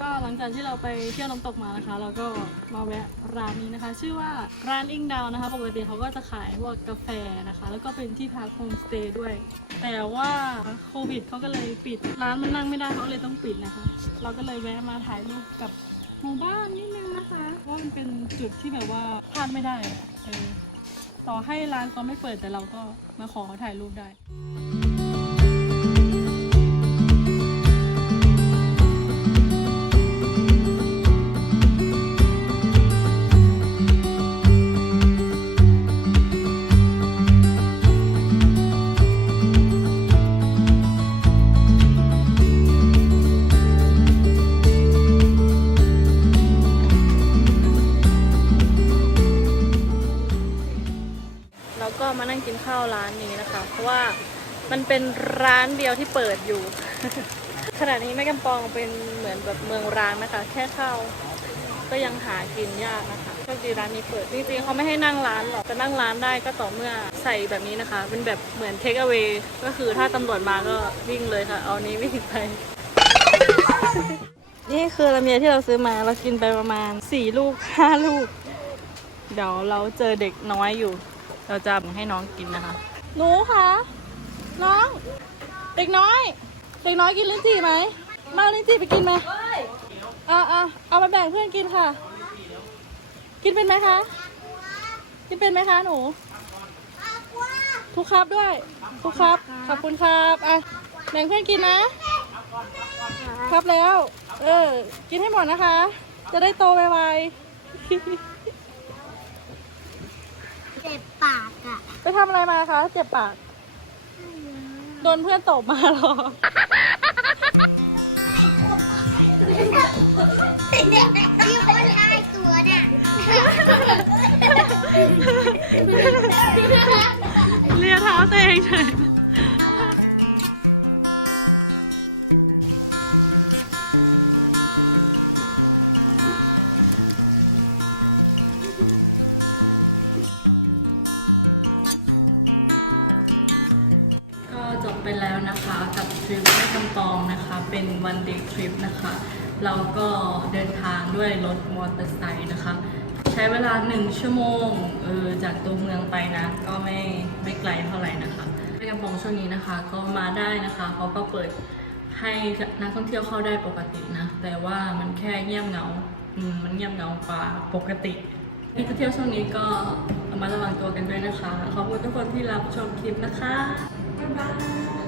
ก็หลังจากที่เราไปเที่ยวน้ำตกมานะคะ เราก็มาแวะร้านนี้นะคะ ชื่อว่าร้านอิงดาวนะคะ ปกติเขาก็จะขายพวกกาแฟนะคะ แล้วก็เป็นที่พักโฮมสเตย์ด้วย แต่ว่าโควิดเขาก็เลยปิด ร้านมันนั่งไม่ได้เขาเลยต้องปิดนะคะ เราก็เลยแวะมาถ่ายรูปกับหมู่บ้านนิดนึงนะคะเพราะมันเป็นจุดที่แบบว่าพลาดไม่ได้เออต่อให้ร้านเขาไม่เปิดแต่เราก็มาขอเขาถ่ายรูปได้ เราก็มานั่งกินข้าวร้านนี้นะคะ เพราะว่ามันเป็นร้านเดียวที่เปิดอยู่ ขณะนี้แม่กำปองเป็นเหมือนแบบเมืองร้างนะคะ แค่เข้าก็ยังหากินยากนะคะโชคดีร้านนี้เปิดจริงๆเขาไม่ให้นั่งร้านหรอกจะนั่งร้านได้ก็ต่อเมื่อใส่แบบนี้นะคะ เป็นแบบเหมือนเทคเอา a y ก็คือถ้าตำรวจมาก็วิ่งเลยค่ะ เอานี้วิ่งไป นี่คือลำไยที่เราซื้อมาเรากินไปประมาณ 4 ลูก 5 ลูก เดี๋ยวเราเจอเด็กน้อยอยู่ เราจะให้น้องกินนะคะ หนูคะน้อง เด็กน้อย เด็กน้อยกินลิ้นจี่ไหม มาลิ้นจี่ไปกินไหมอ่าอ่าเอามาแบ่งเพื่อนกินค่ะ กินเป็นไหมคะ กินเป็นไหมคะหนูทุกครับด้วยทุกครับ ขอบคุณครับอะแบ่งเพื่อนกินนะ ครับแล้ว เออ กินให้หมดนะคะ จะได้โตไวๆ เจ็บปากอะไปทำอะไรมาคะ เจ็บปาก โดนเพื่อนตบมาเหรอที่คนได้ตัวน่ะเลียเท้าตัวเองเฉย ไปแล้วนะคะกับทริปแม่กำปองนะคะ เป็นวันเดย์ทริปนะคะ เราก็เดินทางด้วยรถมอเตอร์ไซค์นะคะ ใช้เวลาหนึ่งชั่วโมงเออจากตัวเมืองไปนะ ก็ไม่ไม่ไกลเท่าไหร่นะคะแม่กำปองช่วงนี้นะคะ ก็มาได้นะคะเขาก็เปิดให้นักท่องเที่ยวเข้าได้ปกตินะ แต่ว่ามันแค่เงียบเหงาอืมมันเงียบเหงากว่าปกติที่เที่ยวช่วงนี้ก็ระมัดระวังตัวกันด้วยนะคะ ขอบคุณทุกคนที่รับชมคลิปนะคะ bye